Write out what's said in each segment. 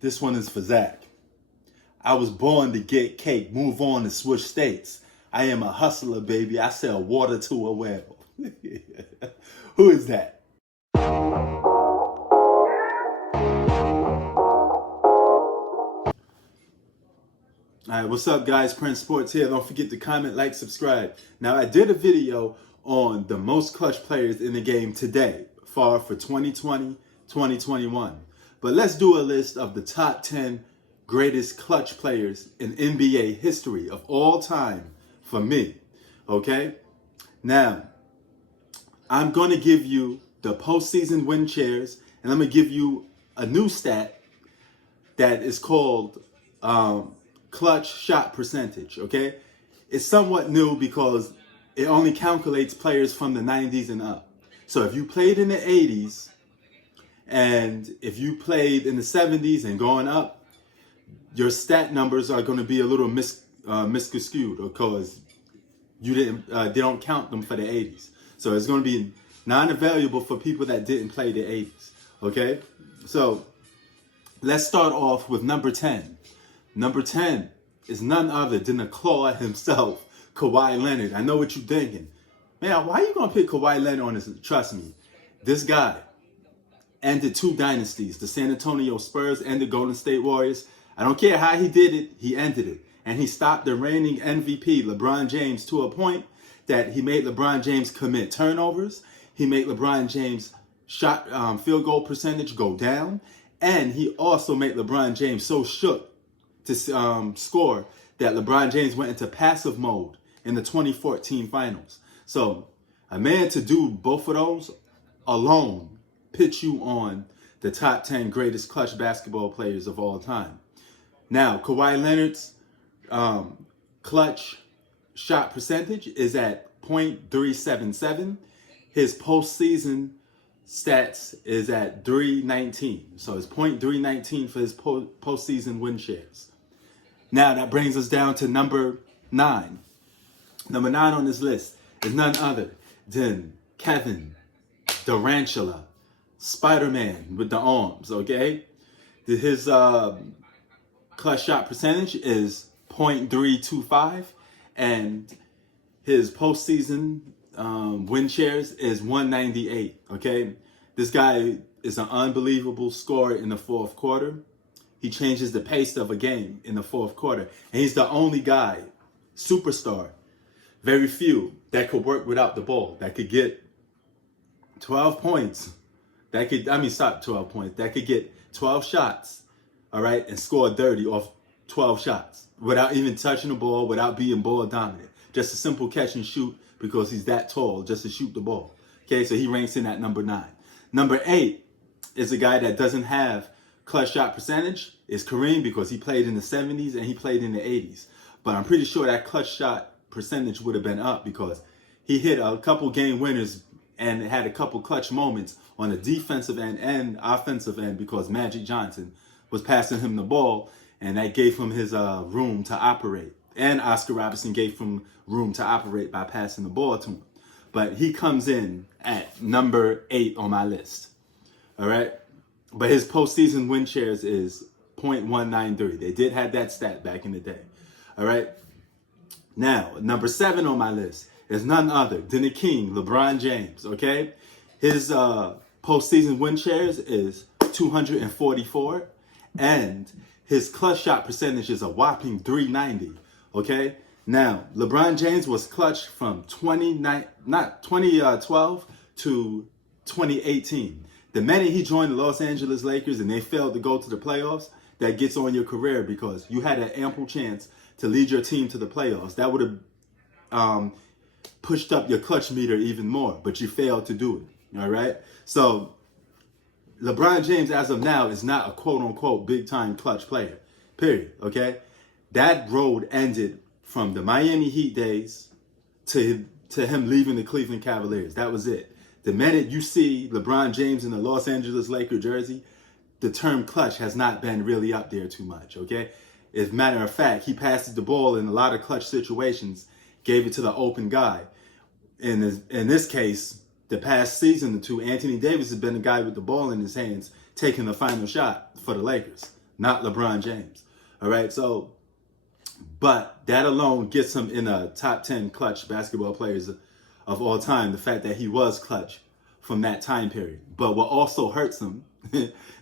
This one is for Zach. I was born to get cake, move on to switch states. I am a hustler, baby. I sell water to a whale. Who is that? All right, what's up, guys? Prince Sports here. Don't forget to comment, like, subscribe. Now, I did a video on the most clutch players in the game today, for 2020, 2021. But let's do a list of the top 10 greatest clutch players in NBA history of all time for me, okay? Now, I'm going to give you the postseason win shares, and I'm going to give you a new stat that is called clutch shot percentage, okay? It's somewhat new because it only calculates players from the 90s and up. So if you played in the 80s and if you played in the 70s and going up, your stat numbers are going to be a little miscued because you didn't they don't count them for the 80s. So it's going to be non-available for people that didn't play the 80s, okay? So let's start off with number 10. Number 10 is none other than the claw himself, Kawhi Leonard. I know what you're thinking. Man, why are you going to pick Kawhi Leonard on this? Trust me, this guy ended two dynasties, the San Antonio Spurs and the Golden State Warriors. I don't care how he did it, he ended it. And he stopped the reigning MVP, LeBron James, to a point that he made LeBron James commit turnovers. He made LeBron James shot field goal percentage go down. And he also made LeBron James so shook to score that LeBron James went into passive mode in the 2014 finals. So a man to do both of those alone put you on the top 10 greatest clutch basketball players of all time. Now, Kawhi Leonard's clutch shot percentage is at .377. His postseason stats is at 319. So it's .319 for his postseason win shares. Now that brings us down to number 9. Number 9 on this list is none other than Kevin Durantula, Spider-Man with the arms, okay? His clutch shot percentage is .325, and his postseason win shares is 198, okay? This guy is an unbelievable scorer in the fourth quarter. He changes the pace of a game in the fourth quarter. And he's the only guy, superstar, very few, that could work without the ball, that could get 12 points. That could get 12 shots, all right, and score 30 off 12 shots without even touching the ball, without being ball dominant. Just a simple catch and shoot because he's that tall just to shoot the ball. Okay, so he ranks in at number 9. Number 8 is a guy that doesn't have clutch shot percentage, is Kareem, because he played in the 70s and he played in the 80s. But I'm pretty sure that clutch shot percentage would have been up because he hit a couple game winners and had a couple clutch moments on the defensive end and offensive end because Magic Johnson was passing him the ball, and that gave him his room to operate. And Oscar Robertson gave him room to operate by passing the ball to him. But he comes in at number 8 on my list. All right? But his postseason win shares is .193. They did have that stat back in the day. All right? Now, number 7 on my list is none other than the king, LeBron James, okay? His postseason win shares is 244, and his clutch shot percentage is a whopping 390, okay? Now, LeBron James was clutch from 2012 to 2018. The minute he joined the Los Angeles Lakers and they failed to go to the playoffs, that gets on your career because you had an ample chance to lead your team to the playoffs. That would have pushed up your clutch meter even more, but you failed to do it, all right? So LeBron James, as of now, is not a quote-unquote big-time clutch player, period, okay? That road ended from the Miami Heat days to him leaving the Cleveland Cavaliers. That was it. The minute you see LeBron James in the Los Angeles Lakers jersey, the term clutch has not been really up there too much, okay? As a matter of fact, he passes the ball in a lot of clutch situations, gave it to the open guy. In this case, the past season or two, Anthony Davis has been the guy with the ball in his hands, taking the final shot for the Lakers. not LeBron James. All right, so, but that alone gets him in a top 10 clutch basketball players of all time, the fact that he was clutch from that time period. But what also hurts him,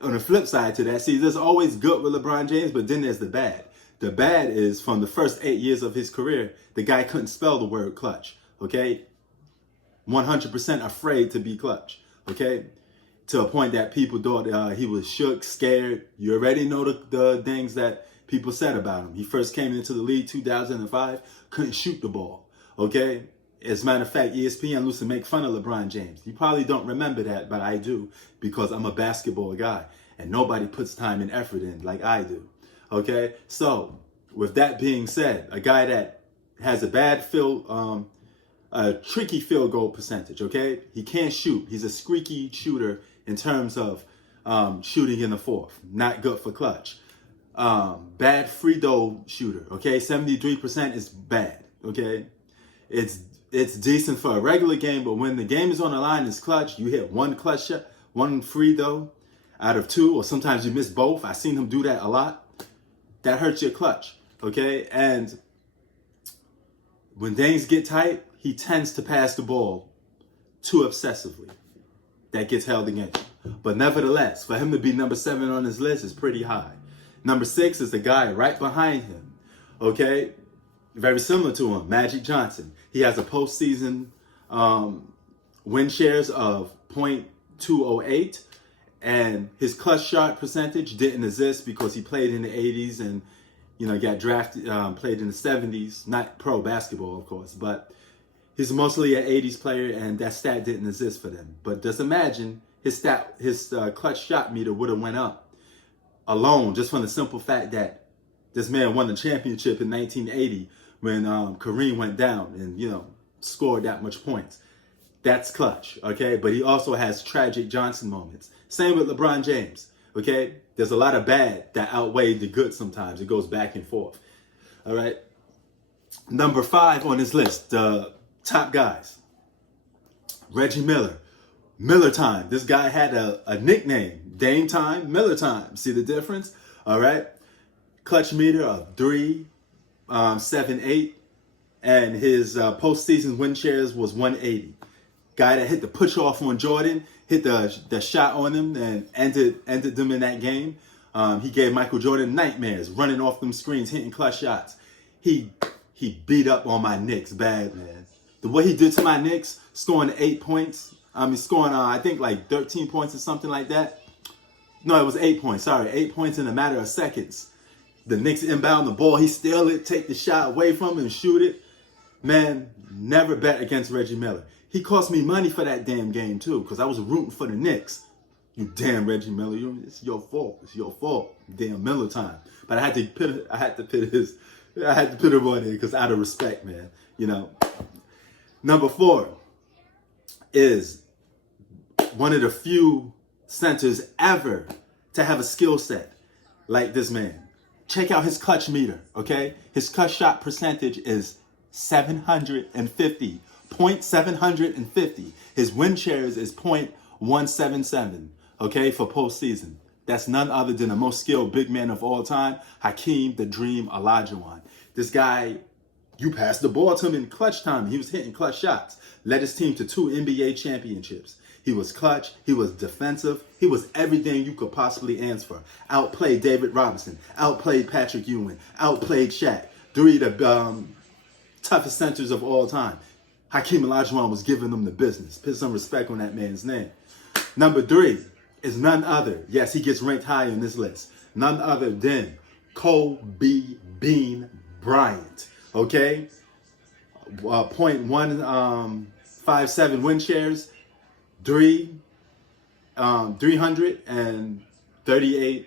on the flip side to that, see, there's always good with LeBron James, but then there's the bad. The bad is from the first 8 years of his career, the guy couldn't spell the word clutch, okay? 100% afraid to be clutch, okay? To a point that people thought he was shook, scared. You already know the things that people said about him. He first came into the league 2005, couldn't shoot the ball, okay? As a matter of fact, ESPN used to make fun of LeBron James. You probably don't remember that, but I do, because I'm a basketball guy, and nobody puts time and effort in like I do, okay? So, with that being said, a guy that has a tricky field goal percentage, okay? He can't shoot. He's a squeaky shooter in terms of shooting in the fourth. Not good for clutch. Bad free throw shooter, okay? 73% is bad, okay? It's decent for a regular game, but when the game is on the line, it's clutch. You hit one clutch shot, one free throw out of two, or sometimes you miss both. I've seen him do that a lot. That hurts your clutch, okay? And when things get tight, he tends to pass the ball too obsessively. That gets held against him. But nevertheless, for him to be number 7 on his list is pretty high. Number 6 is the guy right behind him, okay? Very similar to him, Magic Johnson. He has a postseason win shares of .208, and his clutch shot percentage didn't exist because he played in the 80s and, you know, got drafted, played in the 70s, not pro basketball, of course, but he's mostly an 80s player, and that stat didn't exist for them. But just imagine his clutch shot meter would have went up alone just from the simple fact that this man won the championship in 1980 when Kareem went down and, you know, scored that much points. That's clutch, okay? But he also has tragic Johnson moments. Same with LeBron James, okay? There's a lot of bad that outweigh the good sometimes. It goes back and forth, all right? Number 5 on his list, the top guys. Reggie Miller. Miller Time. This guy had a nickname. Dame Time, Miller Time. See the difference? All right? Clutch meter of 3.78, and his postseason win shares was 180. Guy that hit the push off on Jordan, hit the shot on him, and ended them in that game. He gave Michael Jordan nightmares, running off them screens, hitting clutch shots. He beat up on my Knicks bad, man. The way he did to my Knicks, scoring 8 points. Scoring I think like 13 points or something like that. No, it was 8 points. Sorry, 8 points in a matter of seconds. The Knicks inbound the ball, he steal it, take the shot away from him and shoot it. Man, never bet against Reggie Miller. He cost me money for that damn game too, because I was rooting for the Knicks. You damn Reggie Miller, it's your fault. It's your fault. Damn Miller Time. But I had to put him on there because out of respect, man. You know. Number 4 is one of the few centers ever to have a skill set like this man. Check out his clutch meter, okay? His clutch shot percentage is 750. 0.750. His win shares is 0.177, okay, for postseason. That's none other than the most skilled big man of all time, Hakeem the Dream Olajuwon. This guy, you passed the ball to him in clutch time. He was hitting clutch shots. Led his team to 2 NBA championships. He was clutch. He was defensive. He was everything you could possibly ask for. Outplayed David Robinson. Outplayed Patrick Ewing. Outplayed Shaq. 3 of the toughest centers of all time. Hakeem Olajuwon was giving them the business. Put some respect on that man's name. Number 3 is none other. Yes, he gets ranked high on this list. None other than Kobe Bean Bryant. Okay? 0.157 win shares. 338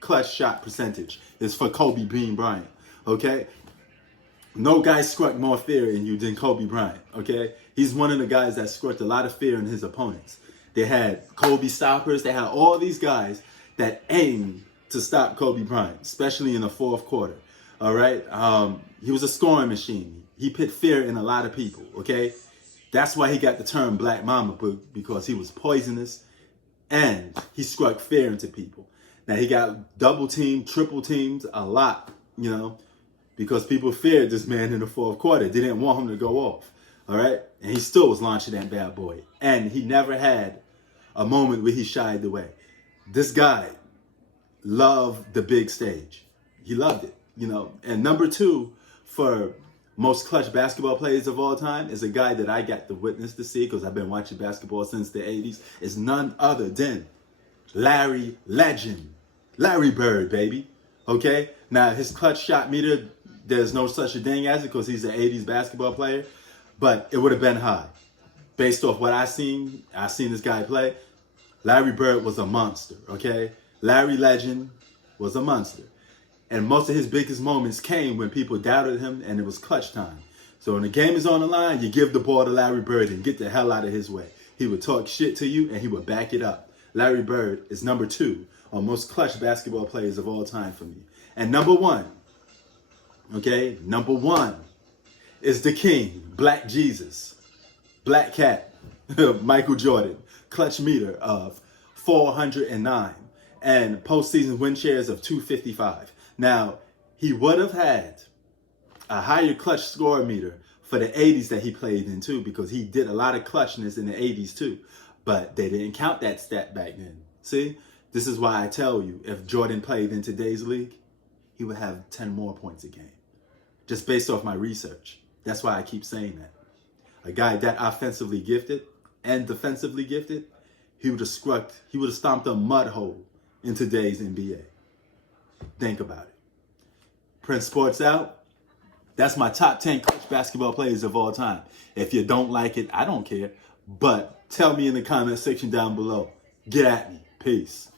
clutch shot percentage is for Kobe Bean Bryant. Okay? No guy struck more fear in you than Kobe Bryant. Okay? He's one of the guys that struck a lot of fear in his opponents. They had Kobe stoppers. They had all these guys that aimed to stop Kobe Bryant, especially in the fourth quarter. All right? He was a scoring machine. He put fear in a lot of people. Okay? That's why he got the term Black Mamba, because he was poisonous and he struck fear into people. Now, he got double teamed, triple teamed a lot, you know, because people feared this man in the fourth quarter. They didn't want him to go off, all right? And he still was launching that bad boy. And he never had a moment where he shied away. This guy loved the big stage. He loved it, you know. And number two for most clutch basketball players of all time is a guy that I got the witness to see because I've been watching basketball since the 80s. Is none other than Larry Legend. Larry Bird, baby. Okay? Now, his clutch shot meter, there's no such a thing as it because he's an 80s basketball player, but it would have been high. Based off what I seen this guy play, Larry Bird was a monster, okay? Larry Legend was a monster. And most of his biggest moments came when people doubted him and it was clutch time. So when the game is on the line, you give the ball to Larry Bird and get the hell out of his way. He would talk shit to you and he would back it up. Larry Bird is number two on most clutch basketball players of all time for me. And number one, okay, number one is the king, Black Jesus, Black Cat, Michael Jordan, clutch meter of 409 and postseason win shares of 255. Now, he would have had a higher clutch score meter for the 80s that he played in too, because he did a lot of clutchness in the 80s too, but they didn't count that stat back then. See, this is why I tell you, if Jordan played in today's league, he would have 10 more points a game, just based off my research. That's why I keep saying that. A guy that offensively gifted and defensively gifted, he would have stomped a mud hole in today's NBA. Think about it. Prince Sports out. That's my top 10 clutch basketball players of all time. If you don't like it, I don't care. But tell me in the comment section down below. Get at me. Peace.